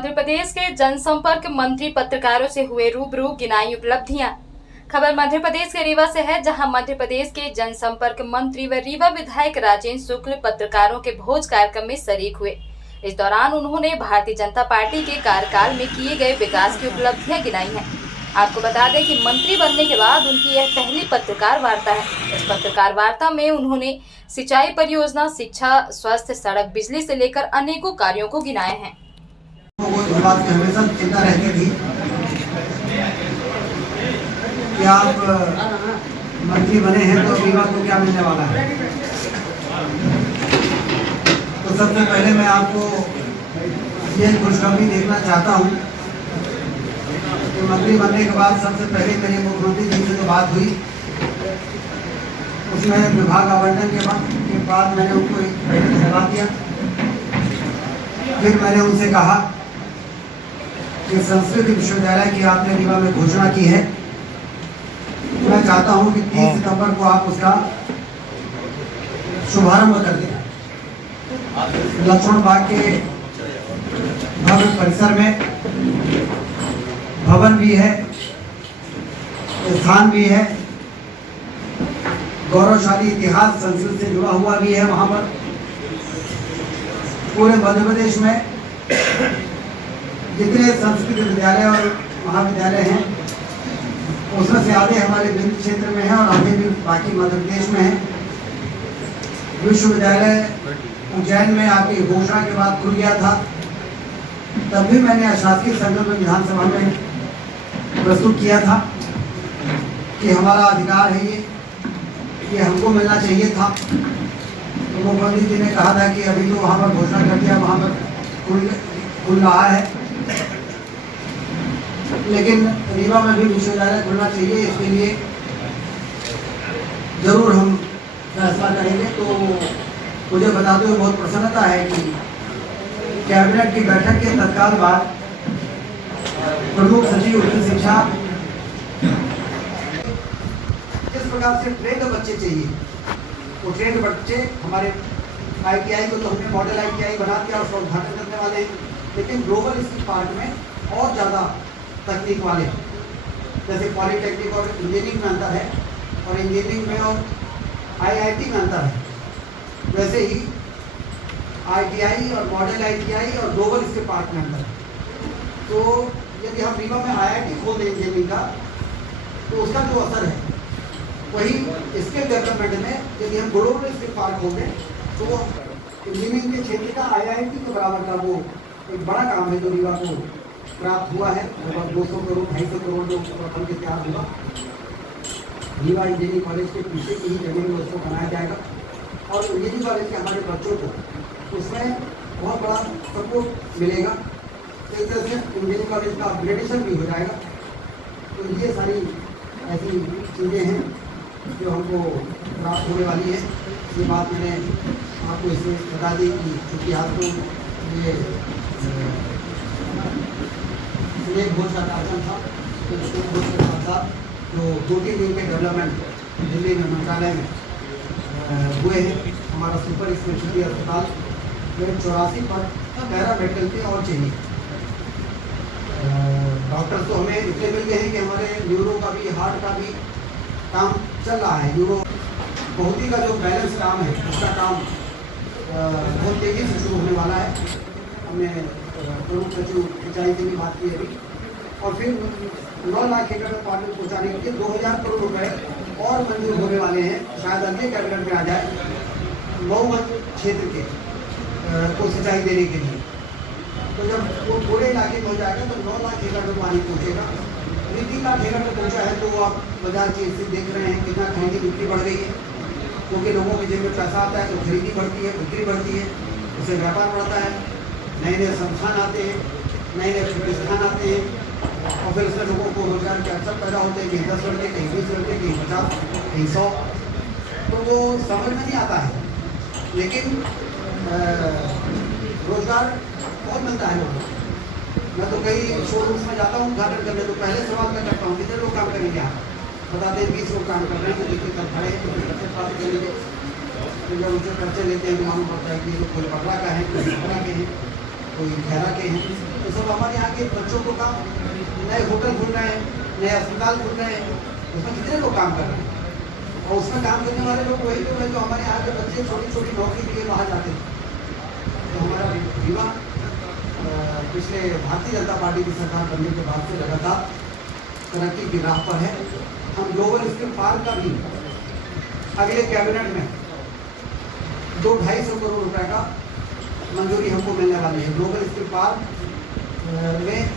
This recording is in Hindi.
मध्य प्रदेश के जनसंपर्क मंत्री पत्रकारों से हुए रूबरू, गिनाई उपलब्धियां। खबर मध्य प्रदेश के रीवा से है, जहां मध्य प्रदेश के जनसंपर्क मंत्री व रीवा विधायक राजेंद्र शुक्ल पत्रकारों के भोज कार्यक्रम में शरीक हुए। इस दौरान उन्होंने भारतीय जनता पार्टी के कार्यकाल में किए गए विकास की उपलब्धियां गिनाई हैं। आपको बता दें कि मंत्री बनने के बाद उनकी यह पहली पत्रकार वार्ता है। इस पत्रकार वार्ता में उन्होंने सिंचाई परियोजना, शिक्षा, स्वास्थ्य, सड़क, बिजली से लेकर अनेकों कार्यों को गिनाए हैं। इस बात की हमेशा चिंता रहती थी कि आप मंत्री बने हैं तो रीवा को क्या मिलने वाला है। तो सबसे पहले मैं आपको ये खुशखबरी देखना चाहता हूँ कि मंत्री बनने के बाद सबसे पहले मेरे मुख्यमंत्री जी से जो बात हुई, उसमें विभाग आवंटन के बाद मैंने उनको एक बैठक सलाह दिया। फिर मैंने उनसे कहा कि संस्कृत विश्वविद्यालय की आपने रीवा में घोषणा की है, मैं चाहता हूं कि 30 सितंबर को आप उसका शुभारंभ कर दें। लक्ष्मण बाग के भव्य परिसर में भवन भी है, स्थान भी है, गौरवशाली इतिहास संस्कृत से जुड़ा हुआ भी है। वहां पर पूरे मध्य प्रदेश में जितने संस्कृत विद्यालय और महाविद्यालय हैं, उसमें से आधे हमारे विंध्य क्षेत्र में है और आधे भी बाकी मध्य प्रदेश में है। विश्वविद्यालय उज्जैन में आपकी घोषणा के बाद खुल गया था, तब भी मैंने अशासकीय संकल्प विधानसभा में प्रस्तुत किया था कि हमारा अधिकार है ये हमको मिलना चाहिए था। तो मुख्यमंत्री जी ने कहा था कि अभी तो वहाँ पर घोषणा कर दिया, वहाँ पर खुल रहा है, लेकिन रीवा में भी विश्वविद्यालय खुलना चाहिए, इसके लिए जरूर हम फैसला करेंगे। तो मुझे बताते हुए बहुत प्रसन्नता है कि कैबिनेट की बैठक के तत्काल बाद प्रमुख सचिव उच्च शिक्षा, जिस प्रकार से ट्रेंड बच्चे चाहिए, वो ट्रेंड बच्चे हमारे ITI को तो हमने मॉडल ITI बना दिया और उसका उद्घाटन करने वाले हैं, लेकिन ग्लोबल स्किल पार्ट में और ज़्यादा तकनीक वाले, जैसे पॉलिटेक्निक और इंजीनियरिंग में अंतर है और इंजीनियरिंग में और IIT में अंतर है, वैसे ही ITI और मॉडल ITI और ग्लोबल स्किल पार्ट में अंतर है। तो यदि हम रीवा में IIT खोल दें इंजीनियरिंग का, तो उसका जो असर है वही स्किल डेवलपमेंट में यदि हम ग्लोबल स्किल पार्क हो गए तो इंजीनियरिंग के क्षेत्र का IIT के बराबर का वो एक बड़ा काम है जो रीवा को प्राप्त हुआ है। लगभग 200 करोड़ 250 करोड़ जो प्रथम के तैयार हुआ, रीवा इंजीनियरिंग कॉलेज के पीछे की ही जमीन में उसको बनाया जाएगा और इंजीनियरिंग कॉलेज के हमारे बच्चों को उसमें बहुत बड़ा सपोर्ट मिलेगा। एक तरह से इंजीनियरिंग कॉलेज का अपग्रेडेशन भी हो जाएगा। तो ये सारी ऐसी चीज़ें हैं जो हमको प्राप्त होने वाली है। ये बात मैंने आपको इसमें बता दी कि चूँकि आपको ये स्नेक घोष का कार्यक्रम था, तो स्नेक घोष के साथ साथ जो 2-3 दिन के डेवलपमेंट दिल्ली में मंत्रालय में हुए हैं। हमारा सुपर स्पेशलिटी अस्पताल में 84 पद पैरा मेडिकल के और चाहिए। डॉक्टर्स तो हमें इतने मिल गए हैं कि हमारे न्यूरो का भी, हार्ट का भी काम चल रहा है। न्यूरो बहुती का जो बैलेंस काम है, उसका काम बहुत तेज़ी से शुरू होने वाला है। हमने प्रमुख सचिव सिंचाई से भी बात की अभी, और फिर 9 लाख एकड़ में पानी पहुँचाने के लिए 2000 करोड़ रुपए और मंजूर होने वाले हैं। शायद अगले कैबिनेट में आ जाए मऊगंज क्षेत्र के को सिंचाई देने के लिए। तो जब वो पूरे इलाके में हो जाएगा तो 9 लाख एकड़ में पानी पहुँचेगा। यदि 3 लाख एकड़ में पहुँचा है तो आप बाजार की स्थिति देख रहे हैं, कितना खरीदी बिक्री बढ़ गई है, क्योंकि लोगों के जेब में पैसा आता है तो खरीदी बढ़ती है, बिक्री बढ़ती है, उससे व्यापार बढ़ता है, नए नए संस्थान आते हैं, नए नए प्रतिष्ठान आते हैं, और फिर उसमें लोगों को रोजगार के अवसर पैदा होते हैं, कहीं 10 लड़के, कहीं 20 लड़के, कहीं 50, कहीं 100। तो वो समझ में नहीं आता है, लेकिन रोजगार बहुत मिलता है लोगों को। मैं तो कई शोरूम्स में जाता हूँ उद्घाटन करने, तो पहले सवाल मैं करता हूँ कितने लोग काम करेंगे यहाँ। बताते हैं 20 लोग काम कर रहे हैं, तो देखिए कब खड़े हैं, तो खर्चे प्राप्त करेंगे। तो जब उनसे खर्चे लेते हैं तो मालूम पड़ता है कि कोई पटरा का है, कोई खतरा के हैं, कोई खैरा के हैं। तो ये सब हमारे यहाँ के बच्चों को काम, नए होटल खुल रहे हैं, नए अस्पताल खुल रहे हैं, उसमें कितने लोग काम कर रहे हैं और उसमें काम करने वाले लोग वही लोग हैं जो हमारे यहाँ के बच्चे छोटी छोटी नौकरी के लिए बाहर जाते हैं। तो हमारा रीवा पिछले भारतीय जनता पार्टी की सरकार बनने के बाद से लगातार तरक्की की राह पर है। हम ग्लोबल स्किल पार्क का भी अगले कैबिनेट में 200-250 करोड़ रुपए का मंजूरी हमको मिलने वाली है। ग्लोबल स्किल पार्क में